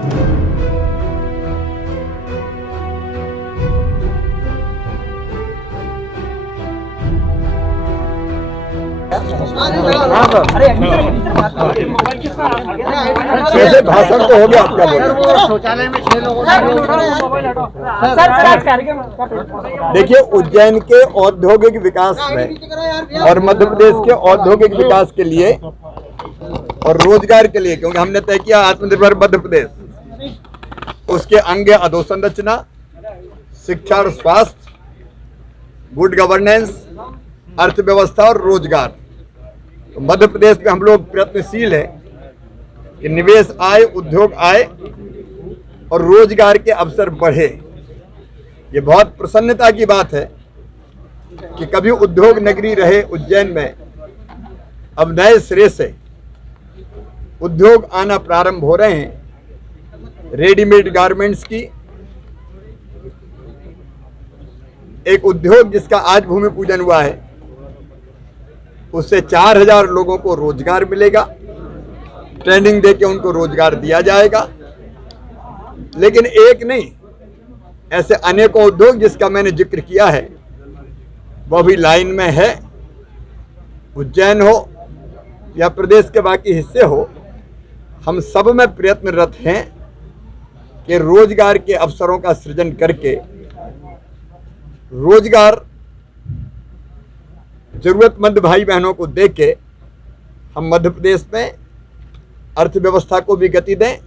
कैसे भाषण तो हो गया आपका। शौचालय में 6 लोगों देखिए, उज्जैन के औद्योगिक विकास में और मध्य प्रदेश के औद्योगिक विकास के लिए और रोजगार के लिए, क्योंकि हमने तय किया आत्मनिर्भर मध्य प्रदेश, उसके अंग अधोसंरचना, शिक्षा और स्वास्थ्य, गुड गवर्नेंस, अर्थव्यवस्था और रोजगार। तो मध्य प्रदेश में हम लोग प्रयत्नशील हैं कि निवेश आए, उद्योग आए और रोजगार के अवसर बढ़े। ये बहुत प्रसन्नता की बात है कि कभी उद्योग नगरी रहे उज्जैन में, अब नए सिरे से उद्योग आना प्रारंभ हो रहे हैं। रेडीमेड गारमेंट्स की एक उद्योग जिसका आज भूमि पूजन हुआ है, उससे 4000 लोगों को रोजगार मिलेगा। ट्रेनिंग देके उनको रोजगार दिया जाएगा। लेकिन एक नहीं, ऐसे अनेकों उद्योग जिसका मैंने जिक्र किया है वह भी लाइन में है। उज्जैन हो या प्रदेश के बाकी हिस्से हो, हम सब में प्रयत्नरत हैं कि रोजगार के अवसरों का सृजन करके रोजगार जरूरतमंद भाई बहनों को देके हम मध्य प्रदेश में अर्थव्यवस्था को भी गति दें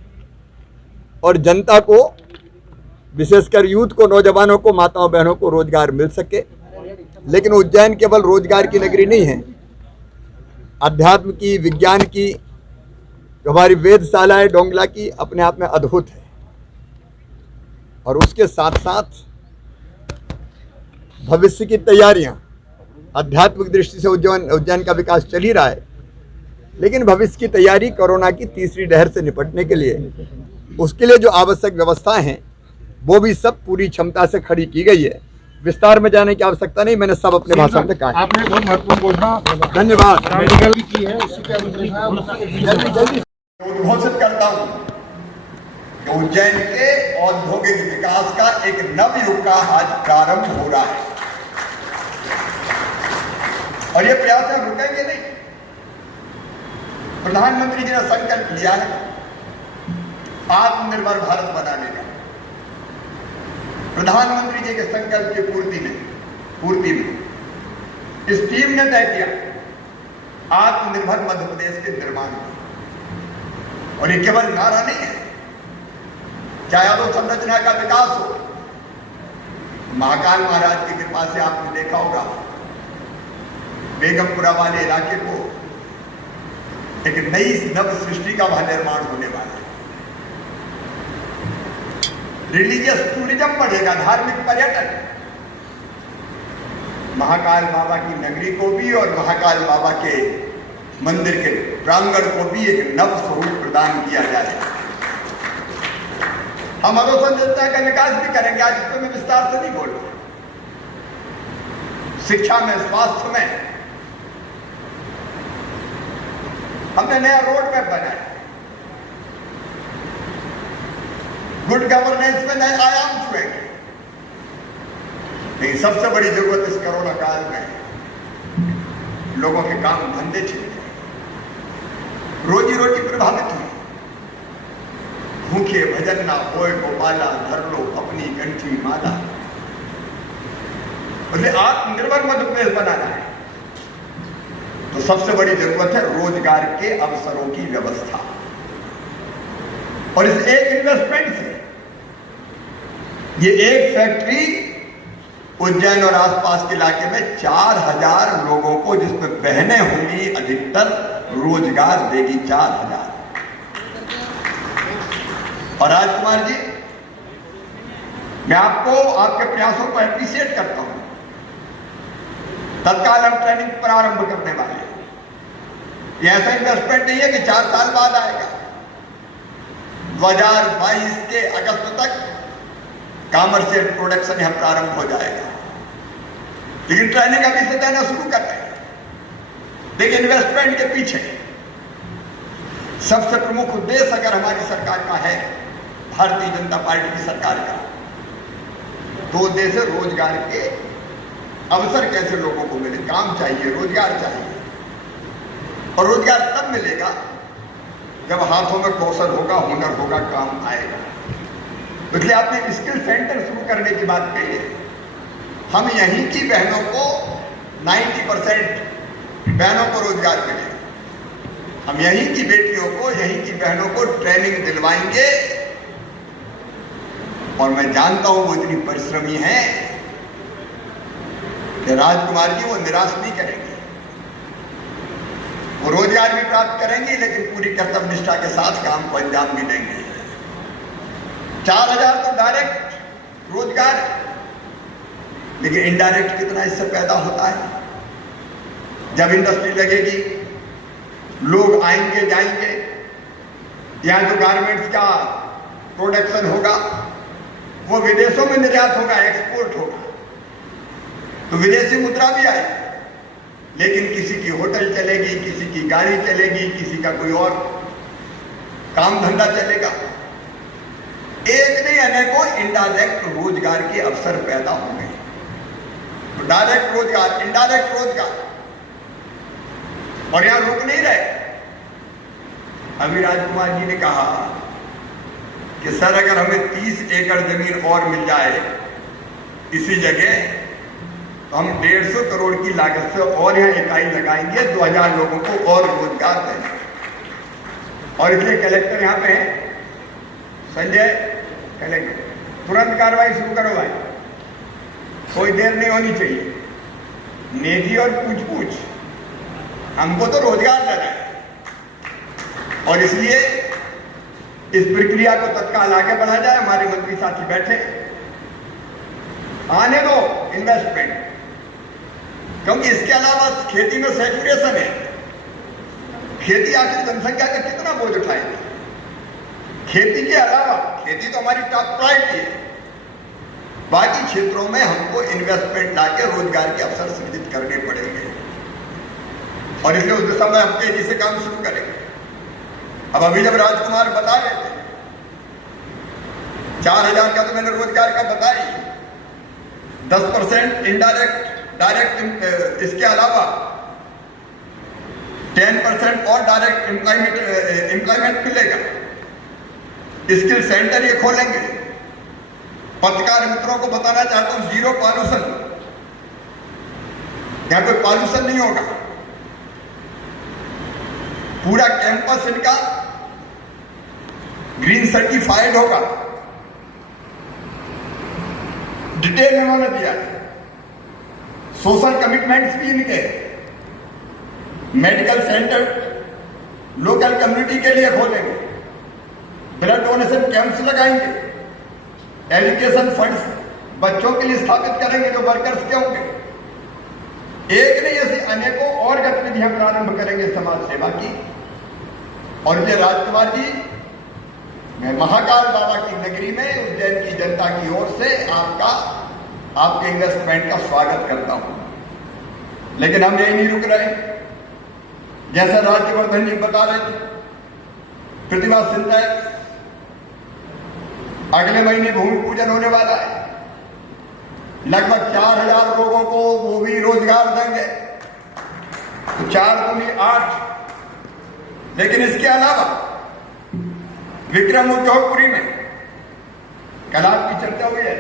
और जनता को, विशेषकर यूथ को, नौजवानों को, माताओं बहनों को रोजगार मिल सके। लेकिन उज्जैन केवल रोजगार की नगरी नहीं है, अध्यात्म की, विज्ञान की, हमारी वेधशालाएं डोंगला की अपने आप में अद्भुत है। और उसके साथ साथ भविष्य की तैयारियां, आध्यात्मिक दृष्टि से उज्जैन का विकास चल ही रहा है, लेकिन भविष्य की तैयारी कोरोना की तीसरी लहर से निपटने के लिए, उसके लिए जो आवश्यक व्यवस्थाएं हैं वो भी सब पूरी क्षमता से खड़ी की गई है। विस्तार में जाने की आवश्यकता नहीं, मैंने सब अपने भाषण में कहा। आपने बहुत महत्वपूर्ण घोषणा धन्यवाद मेडिकल की है, उसी के उद्घोषित करता हूं कि उज्जैन के औद्योगिक विकास का एक नव युग का आज प्रारंभ हो रहा है और ये प्रयास रुकेंगे नहीं। प्रधानमंत्री जी ने संकल्प लिया है आत्मनिर्भर भारत बनाने का। प्रधानमंत्री जी के संकल्प की पूर्ति में इस टीम ने तय किया आत्मनिर्भर मध्य प्रदेश के निर्माण का। और ये केवल नारा नहीं है, चाहे अधोसंरचना का विकास हो, महाकाल महाराज की कृपा से आपने देखा होगा बेगमपुरा वाले इलाके को एक नई नव सृष्टि का वहां निर्माण होने वाला है। रिलीजियस टूरिज्म बढ़ेगा, धार्मिक पर्यटन। महाकाल बाबा की नगरी को भी और महाकाल बाबा के मंदिर के प्रांगण को भी एक नव स्वरूप प्रदान किया जाएगा। हम अधोसंरचना का विकास भी करेंगे, आज इस पर मैं विस्तार से नहीं बोल रहा। शिक्षा में, स्वास्थ्य में हमने नया रोड मैप बनाया। गुड गवर्नेंस में नए आयाम छुएंगे। लेकिन सबसे बड़ी जरूरत इस कोरोना काल में लोगों के काम धंधे छिप गए, रोजी रोटी प्रभावित हुई। भूखे भजन ना होए गोपाला, धर लो अपनी कंठी माला। उसे आत्मनिर्भर मध्य प्रदेश बनाना है तो सबसे बड़ी जरूरत है रोजगार के अवसरों की व्यवस्था। और इस एक इन्वेस्टमेंट से ये एक फैक्ट्री उज्जैन और आसपास के इलाके में 4000 लोगों को, जिसमें बहनें होंगी अधिकतर, रोजगार देगी। 4000। और राजकुमार जी, मैं आपको, आपके प्रयासों को एप्रिशिएट करता हूं। तत्काल हम ट्रेनिंग प्रारंभ करने वाले हैं। ये ऐसा इन्वेस्टमेंट नहीं है कि 4 साल बाद आएगा। 2022 के अगस्त तक कॉमर्शियल प्रोडक्शन यहां प्रारंभ हो जाएगा। लेकिन ट्रेनिंग अभी से देना शुरू कर रहे हैं। देखिए, इन्वेस्टमेंट के पीछे सबसे प्रमुख उद्देश्य अगर हमारी सरकार का है भारतीय जनता पार्टी की सरकार का। दो उद्देश्य, रोजगार के अवसर कैसे लोगों को मिले, काम चाहिए, रोजगार चाहिए। और रोजगार तब मिलेगा जब हाथों में कौशल होगा, हुनर होगा, काम आएगा। इसलिए आपने स्किल सेंटर शुरू करने की बात कही है। हम यहीं की बहनों को 90% बहनों को रोजगार मिलेगा। हम यहीं की बेटियों को, यहीं की बहनों को ट्रेनिंग दिलवाएंगे। और मैं जानता हूं वो इतनी परिश्रमी है कि राजकुमार जी वो निराश नहीं करेंगे। वो रोजगार भी प्राप्त करेंगे, लेकिन पूरी कर्तव्य निष्ठा के साथ काम को अंजाम भी देंगे। 4000 तो डायरेक्ट रोजगार, लेकिन इनडायरेक्ट कितना इससे पैदा होता है। जब इंडस्ट्री लगेगी, लोग आएंगे जाएंगे, यहां जो गारमेंट्स का प्रोडक्शन होगा वो विदेशों में निर्यात होगा, एक्सपोर्ट होगा, तो विदेशी मुद्रा भी आएगी। लेकिन किसी की होटल चलेगी, किसी की गाड़ी चलेगी, किसी का कोई और काम धंधा चलेगा। एक नहीं अनेकों इनडायरेक्ट रोजगार के अवसर पैदा होंगे। तो डायरेक्ट रोजगार, इनडायरेक्ट रोजगार, और यहां रुक नहीं रहे। अभी राजकुमार जी ने कहा कि सर अगर हमें 30 एकड़ जमीन और मिल जाए इसी जगह, तो हम 150 करोड़ की लागत से और यहाँ इकाई लगाएंगे, 2000 लोगों को और रोजगार देंगे। और इसलिए कलेक्टर यहाँ पे है, संजय कलेक्टर, तुरंत कार्रवाई शुरू करो भाई, कोई देर नहीं होनी चाहिए। नेकी और पूछ हमको तो रोजगार देना है। और इसलिए इस प्रक्रिया को तत्काल आगे बढ़ाया जाए। हमारे मंत्री साथी बैठे, आने दो इन्वेस्टमेंट, क्योंकि इसके अलावा खेती में सैचुरेशन है। खेती आखिर जनसंख्या का कितना बोझ उठाएगी। खेती के अलावा, खेती तो हमारी टॉप प्रायोरिटी है, बाकी क्षेत्रों में हमको इन्वेस्टमेंट लाके रोजगार के अवसर सृजित करने पड़ेंगे। और इसलिए उस दिशा में हम तेजी से काम शुरू करेंगे। अब अभी जब राजकुमार बता रहे थे 4000 का तो मैंने रोजगार का बताया, 10% इनडायरेक्ट, डायरेक्ट इसके अलावा 10% और डायरेक्ट एम्प्लॉयमेंट मिलेगा। स्किल सेंटर ये खोलेंगे। पत्रकार मित्रों को बताना चाहता हूं, 0 पॉल्यूशन, यहां कोई पॉल्यूशन नहीं होगा। पूरा कैंपस इनका ग्रीन सर्टिफाइड होगा। डिटेल उन्होंने दिया। सोशल कमिटमेंट्स भी इनके, मेडिकल सेंटर लोकल कम्युनिटी के लिए खोलेंगे, ब्लड डोनेशन कैंप्स लगाएंगे, एजुकेशन फंड्स बच्चों के लिए स्थापित करेंगे जो वर्कर्स के होंगे। एक नहीं, ऐसी अनेकों और गतिविधियां प्रारंभ करेंगे समाज सेवा की। और ये राजकुमार जी, मैं महाकाल बाबा की नगरी में उज्जैन की जनता की ओर से आपके इन्वेस्टमेंट का स्वागत करता हूं। लेकिन हम यही नहीं रुक रहे। जैसा राज्यवर्धन जी बता रहे थे, प्रतिभा सिंथेक्स अगले महीने भूमि पूजन होने वाला है। लगभग 4000 लोगों को वो भी रोजगार देंगे, तो 4 दूनी 8। लेकिन इसके अलावा विक्रम उद्योगपुरी में कल आपकी चर्चा हुई है,